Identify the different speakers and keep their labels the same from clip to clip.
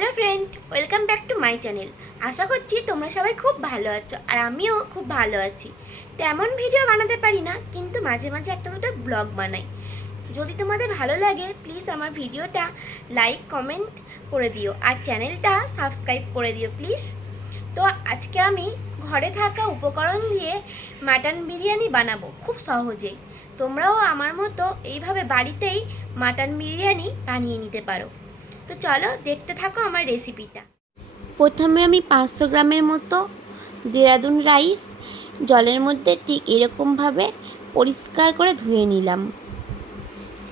Speaker 1: Hello friend, welcome back to my channel. আশা করছি তোমরা সবাই খুব ভালো আছো আর আমিও খুব ভালো আছি। তেমন ভিডিও বানাতে পারি না, কিন্তু মাঝে মাঝে একটা দুটো ব্লগ বানাই। যদি তোমাদের ভালো লাগে প্লিজ আমার ভিডিওটা লাইক কমেন্ট করে দিও আর চ্যানেলটা সাবস্ক্রাইব করে দিও প্লিজ তো আজকে আমি ঘরে থাকা উপকরণ দিয়ে মাটন বিরিয়ানি বানাবো খুব সহজেই। তোমরাও আমার মতো এইভাবে বাড়িতেই মাটন বিরিয়ানি বানিয়ে নিতে পারো। তো চলো দেখতে থাকো আমার রেসিপিটা প্রথমে আমি পাঁচশো গ্রামের মতো দেরাদুন রাইস, জলের মধ্যে ঠিক এরকমভাবে পরিষ্কার করে ধুয়ে নিলাম।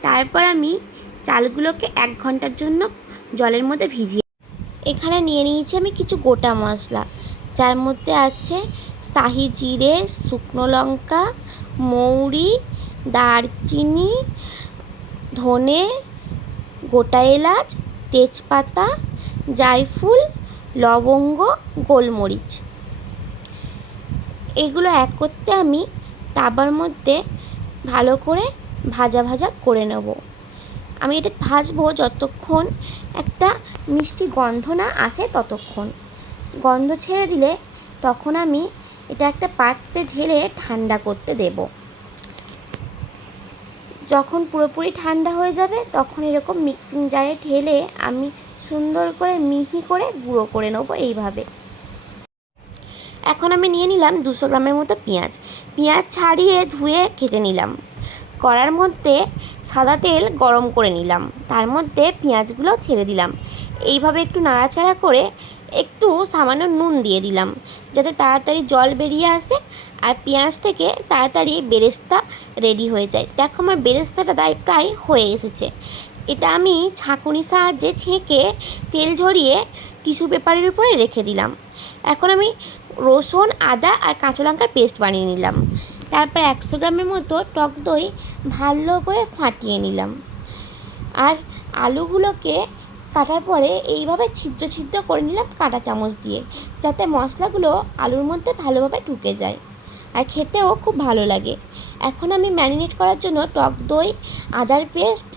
Speaker 1: তারপর আমি চালগুলোকে এক ঘণ্টার জন্য জলের মধ্যে ভিজিয়ে এখানে নিয়ে নিয়েছি আমি কিছু গোটা মশলা। যার মধ্যে আছে শাহি জিরে, শুকনো লঙ্কা, মৌরি, দারচিনি, ধনে, গোটা এলাচ তেজপাতা, জায়ফুল, লবঙ্গ, গোলমরিচ। এগুলো এক করতে আমি তাবার মধ্যে ভালো করে ভাজা ভাজা করে নেব। আমি এটা ভাজবো যতক্ষণ একটা মিষ্টি গন্ধ না আসে ততক্ষণ। গন্ধ ছেড়ে দিলে তখন আমি এটা একটা পাত্রে ঢেলে ঠান্ডা করতে দেবো। যখন পুরোপুরি ঠান্ডা হয়ে যাবে, তখন এরকম মিক্সিং জারে ঢেলে আমি সুন্দর করে মিহি করে গুঁড়ো করে নেব এইভাবে। এখন আমি নিয়ে নিলাম দুশো গ্রামের মতো পেঁয়াজ। পেঁয়াজ ছাড়িয়ে ধুয়ে কেটে নিলাম। কড়ার মধ্যে সাদা তেল গরম করে নিলাম। তার মধ্যে পেঁয়াজগুলো ছেড়ে দিলাম। এইভাবে একটু নাড়াচাড়া করে একটু সামান্য নুন দিয়ে দিলাম, যাতে তাড়াতাড়ি জল বেরিয়ে আসে আর পেঁয়াজ থেকে তাড়াতাড়ি বেরেস্তা রেডি হয়ে যায়। দেখো আমার বেরেস্তাটা তাই প্রায় হয়ে এসেছে। এটা আমি ছাঁকুনির সাহায্যে ছেঁকে তেল ঝরিয়ে টিস্যু পেপারের উপরে রেখে দিলাম। এখন আমি রসুন, আদা আর কাঁচা লঙ্কার পেস্ট বানিয়ে নিলাম। তারপর একশো গ্রামের মতো টক দই ভালো করে ফাটিয়ে নিলাম। আর আলুগুলোকে কাটার পরে এইভাবে ছিদ্র ছিদ্র করে নিলাম কাটা চামচ দিয়ে, যাতে মশলাগুলো আলুর মধ্যে ভালোভাবে ঢুকে যায়। আর খেতেও খুব ভালো লাগে। এখন আমি ম্যারিনেট করার জন্য টক দই, আদার পেস্ট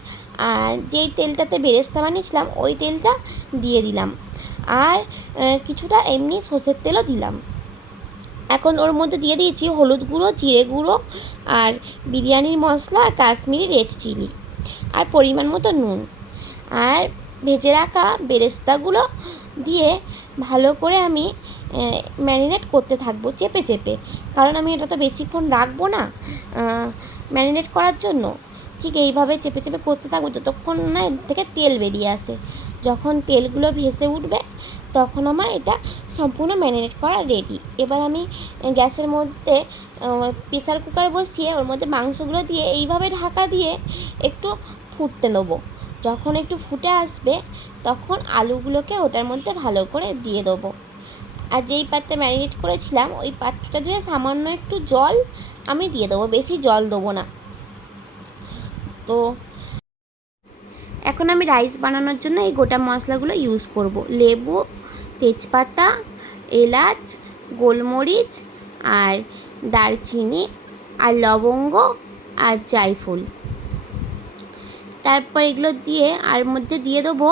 Speaker 1: আর যেই তেলটাতে বেরেস্তা বানিয়েছিলাম, ওই তেলটা দিয়ে দিলাম। আর কিছুটা এমনি সর্ষের তেলও দিলাম। এখন ওর মধ্যে দিয়ে দিয়েছি হলুদ গুঁড়ো, জিরে গুঁড়ো আর বিরিয়ানির মশলা আর কাশ্মীরি রেড চিলি আর পরিমাণ মতো নুন। আর ভেজে রাখা বেরেস্তাগুলো দিয়ে ভালো করে আমি ম্যারিনেট করতে থাকব চেপে চেপে। কারণ আমি এটা তো বেশিক্ষণ রাখব না ম্যারিনেট করার জন্য। ঠিক এইভাবে চেপে চেপে করতে থাকব যতক্ষণ না এর থেকে তেল বেরিয়ে আসে। যখন তেলগুলো ভেসে উঠবে, তখন আমার এটা সম্পূর্ণ ম্যারিনেট করা রেডি এবার আমি গ্যাসের মধ্যে প্রেসার কুকার বসিয়ে ওর মধ্যে মাংসগুলো দিয়ে এইভাবে ঢাকা দিয়ে একটু ফুটতে নেব। যখন একটু ফুটে আসবে, তখন আলুগুলোকে ওটার মধ্যে ভালো করে দিয়ে দেবো। আর যেই পাত্রে ম্যারিনেট করেছিলাম, ওই পাত্রটা ধুয়ে সামান্য একটু জল আমি দিয়ে দেবো, বেশি জল দেবো না। তো এখন আমি রাইস বানানোর জন্য এই গোটা মশলাগুলো ইউজ করব। লেবু, তেজপাতা, এলাচ, গোলমরিচ আর দারচিনি আর লবঙ্গ আর জায়ফল। তারপর এগুলো দিয়ে, আর মধ্যে দিয়ে দেবো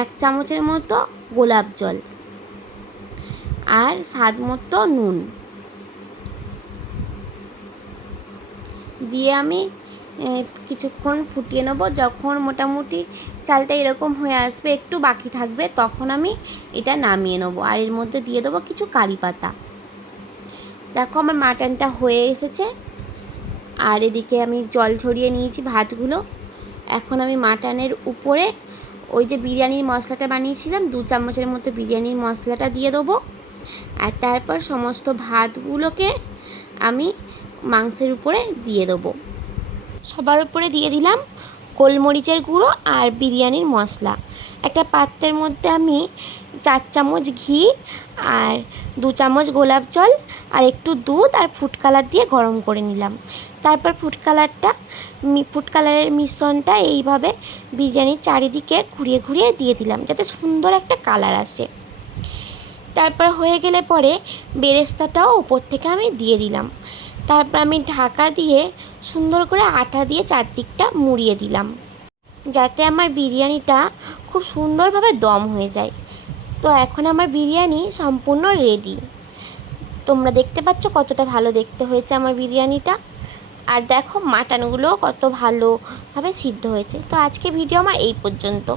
Speaker 1: এক চামচের মতো গোলাপ জল আর স্বাদ মতো নুন। দিয়ে আমি কিছুক্ষণ ফুটিয়ে নেব। যখন মোটামুটি চালটা এরকম হয়ে আসবে, একটু বাকি থাকবে, তখন আমি এটা নামিয়ে নেব। আর এর মধ্যে দিয়ে দেবো কিছু কারি পাতা। দেখো আমার মাটনটা হয়ে এসেছে। আর এদিকে আমি জল ছড়িয়ে নিয়েছি ভাতগুলো। এখন আমি মাটনের উপরে ওই যে বিরিয়ানির মশলাটা বানিয়েছিলাম, দু চামচের মতো বিরিয়ানির মশলাটা দিয়ে দেবো। আর তারপর সমস্ত ভাতগুলোকে আমি মাংসের উপরে দিয়ে দেবো। সবার উপরে দিয়ে দিলাম। গোলমরিচের গুঁড়ো আর বিরিয়ানির মশলা। একটা পাত্রের মধ্যে আমি চার চামচ ঘি আর দু চামচ গোলাপ জল আর একটু দুধ আর ফুড কালার দিয়ে গরম করে নিলাম। তারপর ফুড কালারটা ফুড কালারের মিশ্রণটা এইভাবে বিরিয়ানির চারিদিকে ঘুরিয়ে ঘুরিয়ে দিয়ে দিলাম যাতে সুন্দর একটা কালার আসে। তারপর হয়ে গেলে পরে বেরেস্তাটাও উপর থেকে আমি দিয়ে দিলাম। তারপর আমি ঢাকা দিয়ে সুন্দর করে আটা দিয়ে চারদিকটা মুড়িয়ে দিলাম, যাতে আমার বিরিয়ানিটা খুব সুন্দরভাবে দম হয়ে যায়। তো এখন আমার বিরিয়ানি সম্পূর্ণ রেডি তোমরা দেখতে পাচ্ছ কতটা ভালো দেখতে হয়েছে আমার বিরিয়ানিটা। আর দেখো মাটনগুলোও কত ভালোভাবে সিদ্ধ হয়েছে। তো আজকে ভিডিও আমার এই পর্যন্ত।